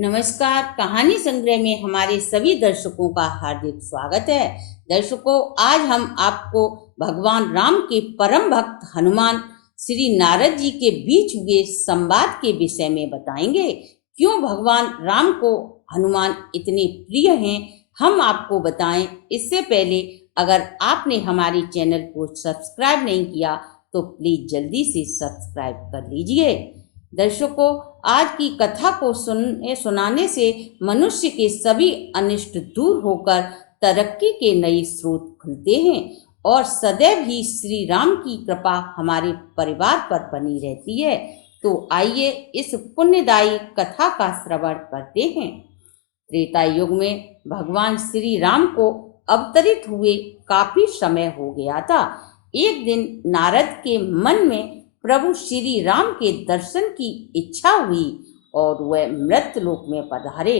नमस्कार। कहानी संग्रह में हमारे सभी दर्शकों का हार्दिक स्वागत है। दर्शकों, आज हम आपको भगवान राम के परम भक्त हनुमान श्री नारद जी के बीच हुए संवाद के विषय में बताएंगे। क्यों भगवान राम को हनुमान इतने प्रिय हैं, हम आपको बताएं। इससे पहले अगर आपने हमारे चैनल को सब्सक्राइब नहीं किया तो प्लीज जल्दी से सब्सक्राइब कर लीजिए। दर्शकों, आज की कथा को सुनाने से मनुष्य के सभी अनिष्ट दूर होकर तरक्की के नए स्रोत खुलते हैं और सदैव ही श्री राम की कृपा हमारे परिवार पर बनी रहती है। तो आइए इस पुण्यदायी कथा का श्रवण करते हैं। त्रेता युग में भगवान श्री राम को अवतरित हुए काफी समय हो गया था। एक दिन नारद के मन में प्रभु श्री राम के दर्शन की इच्छा हुई और वह मृत्युलोक में पधारे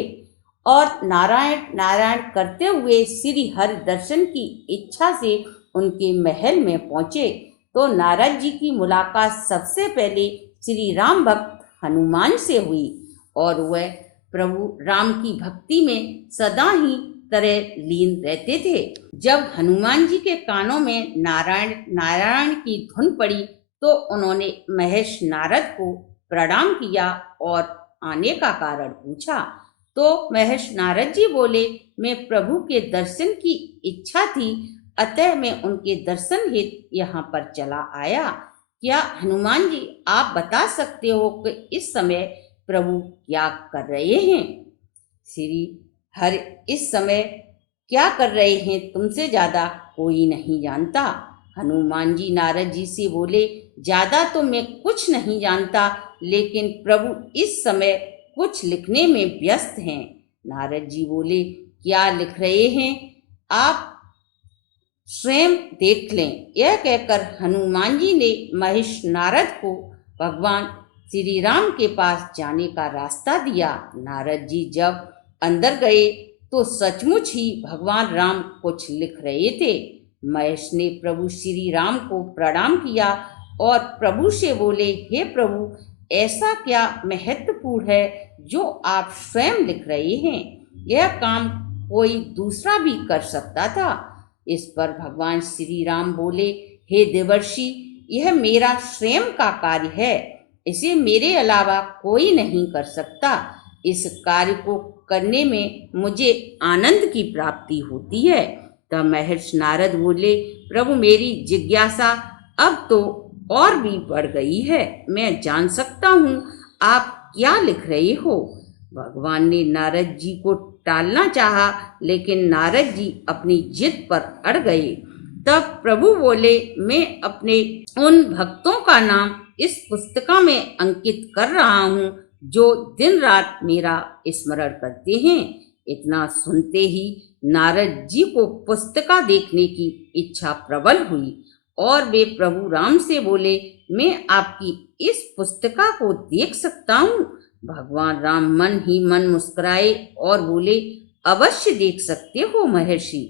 और नारायण नारायण करते हुए श्री हरि दर्शन की इच्छा से उनके महल में पहुंचे। तो नारद जी की मुलाकात सबसे पहले श्री राम भक्त हनुमान से हुई और वह प्रभु राम की भक्ति में सदा ही तरह लीन रहते थे। जब हनुमान जी के कानों में नारायण नारायण की धुन पड़ी तो उन्होंने महेश नारद को प्रणाम किया और आने का कारण पूछा। तो महेश नारद जी बोले, मैं प्रभु के दर्शन की इच्छा थी, अतः मैं उनके दर्शन हेतु यहाँ पर चला आया। क्या हनुमान जी आप बता सकते हो कि इस समय प्रभु क्या कर रहे हैं? श्री हरि इस समय क्या कर रहे हैं तुमसे ज्यादा कोई नहीं जानता। हनुमान जी नारद जी से बोले, ज्यादा तो मैं कुछ नहीं जानता, लेकिन प्रभु इस समय कुछ लिखने में व्यस्त हैं। नारद जी बोले, क्या लिख रहे हैं? आप स्वयं देख लें। यह कहकर हनुमान जी ने महेश नारद को भगवान श्री राम के पास जाने का रास्ता दिया। नारद जी जब अंदर गए तो सचमुच ही भगवान राम कुछ लिख रहे थे। महेश ने प्रभु श्री राम को प्रणाम किया और प्रभु से बोले, हे प्रभु, ऐसा क्या महत्वपूर्ण है जो आप स्वयं लिख रहे हैं? यह काम कोई दूसरा भी कर सकता था। इस पर भगवान श्री राम बोले, हे देवर्षि, यह मेरा स्वयं का कार्य है, इसे मेरे अलावा कोई नहीं कर सकता। इस कार्य को करने में मुझे आनंद की प्राप्ति होती है। तब महर्षि नारद बोले, प्रभु, मेरी जिज्ञासा अब तो और भी बढ़ गई है, मैं जान सकता हूँ आप क्या लिख रहे हो? भगवान ने नारद जी को टालना चाहा, लेकिन नारद जी अपनी जिद पर अड़ गए। तब प्रभु बोले, मैं अपने उन भक्तों का नाम इस पुस्तिका में अंकित कर रहा हूँ जो दिन रात मेरा स्मरण करते हैं। इतना सुनते ही नारद जी को पुस्तिका देखने की इच्छा प्रबल हुई और वे प्रभु राम से बोले, मैं आपकी इस पुस्तिका को देख सकता हूँ? भगवान राम मन ही मन मुस्कुराए और बोले, अवश्य देख सकते हो महर्षि।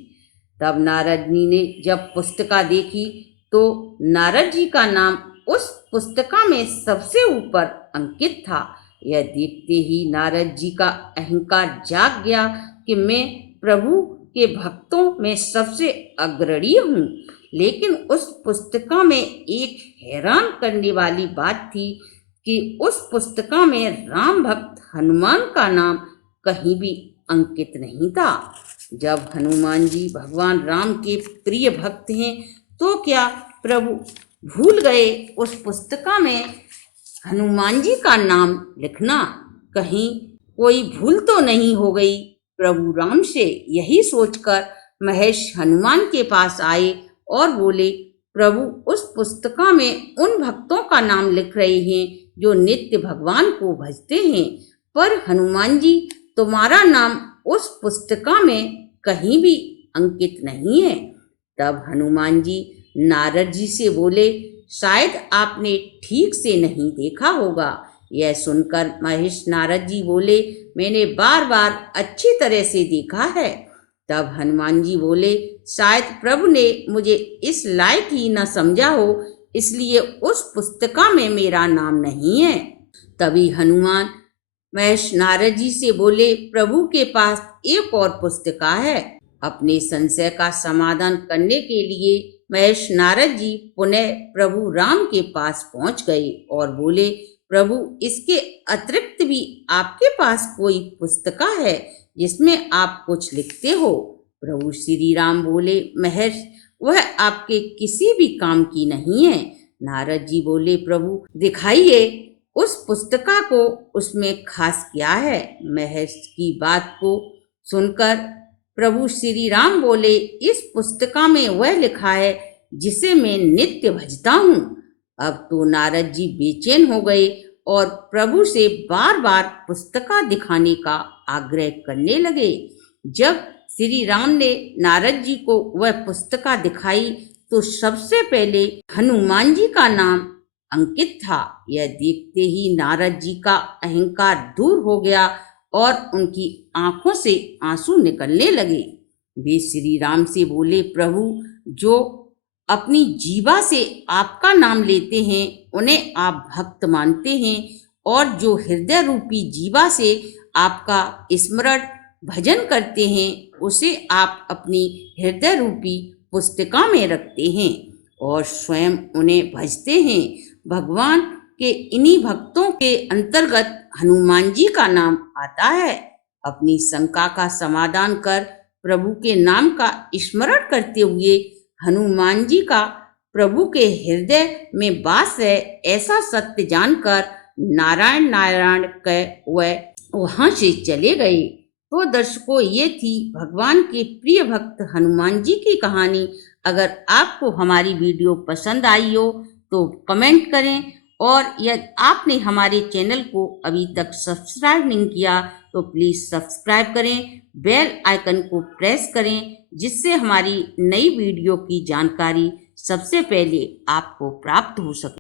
तब नारद जी ने जब पुस्तिका देखी तो नारद जी का नाम उस पुस्तिका में सबसे ऊपर अंकित था। यह देखते ही नारद जी का अहंकार जाग गया कि मैं प्रभु के भक्तों में सबसे अग्रणी हूँ। लेकिन उस पुस्तिका में एक हैरान करने वाली बात थी कि उस पुस्तिका में राम भक्त हनुमान का नाम कहीं भी अंकित नहीं था। जब हनुमान जी भगवान राम के प्रिय भक्त हैं तो क्या प्रभु भूल गए उस पुस्तिका में हनुमान जी का नाम लिखना? कहीं कोई भूल तो नहीं हो गई? प्रभु राम से यही सोचकर महेश हनुमान के पास आए और बोले, प्रभु, उस पुस्तिका में उन भक्तों का नाम लिख रहे हैं जो नित्य भगवान को भजते हैं, पर हनुमान जी, तुम्हारा नाम उस पुस्तिका में कहीं भी अंकित नहीं है। तब हनुमान जी नारद जी से बोले, शायद आपने ठीक से नहीं देखा होगा। यह सुनकर महेश नारद जी बोले, मैंने बार बार अच्छी तरह से देखा है। तब हनुमान जी बोले, शायद प्रभु ने मुझे इस लायक ही न समझा हो, इसलिए उस पुस्तिका में मेरा नाम नहीं है। तभी हनुमान महेश नारद जी से बोले, प्रभु के पास एक और पुस्तिका है। अपने संशय का समाधान करने के लिए महेश नारद जी पुनः प्रभु राम के पास पहुंच गए और बोले, प्रभु, इसके अतिरिक्त भी आपके पास कोई पुस्तिका है जिसमें आप कुछ लिखते हो? प्रभु श्री राम बोले, महेश, वह आपके किसी भी काम की नहीं है। नारद जी बोले, प्रभु दिखाइए उस पुस्तिका को, उसमें खास क्या है? महेश की बात को सुनकर प्रभु श्री राम बोले, इस पुस्तिका में वह लिखा है जिसे मैं नित्य भजता हूँ। अब तो नारद जी बेचैन हो गए और प्रभु से बार बार पुस्तिका दिखाने का आग्रह करने लगे। जब श्री राम ने नारद जी को वह पुस्तिका दिखाई तो सबसे पहले हनुमान जी का नाम अंकित था। यह देखते ही नारद जी का अहंकार दूर हो गया और उनकी आंखों से आंसू निकलने लगे। वे श्री राम से बोले, प्रभु, जो अपनी जीवा से आपका नाम लेते हैं उन्हें आप भक्त मानते हैं, और जो हृदय रूपी जीवा से आपका स्मरण भजन करते हैं उसे आप अपनी हृदय रूपी पुस्तिका में रखते हैं और स्वयं उन्हें भजते हैं। भगवान के इन्हीं भक्तों के अंतर्गत हनुमान जी का नाम आता है। अपनी शंका का समाधान कर प्रभु के नाम का स्मरण करते हुए हनुमान जी का प्रभु के हृदय में वास है, ऐसा सत्य जानकर नारायण नारायण कह वह वहां से चले गए। तो दर्शकों, ये थी भगवान के प्रिय भक्त हनुमान जी की कहानी। अगर आपको हमारी वीडियो पसंद आई हो तो कमेंट करें, और यदि आपने हमारे चैनल को अभी तक सब्सक्राइब नहीं किया तो प्लीज़ सब्सक्राइब करें, बेल आइकन को प्रेस करें, जिससे हमारी नई वीडियो की जानकारी सबसे पहले आपको प्राप्त हो सके।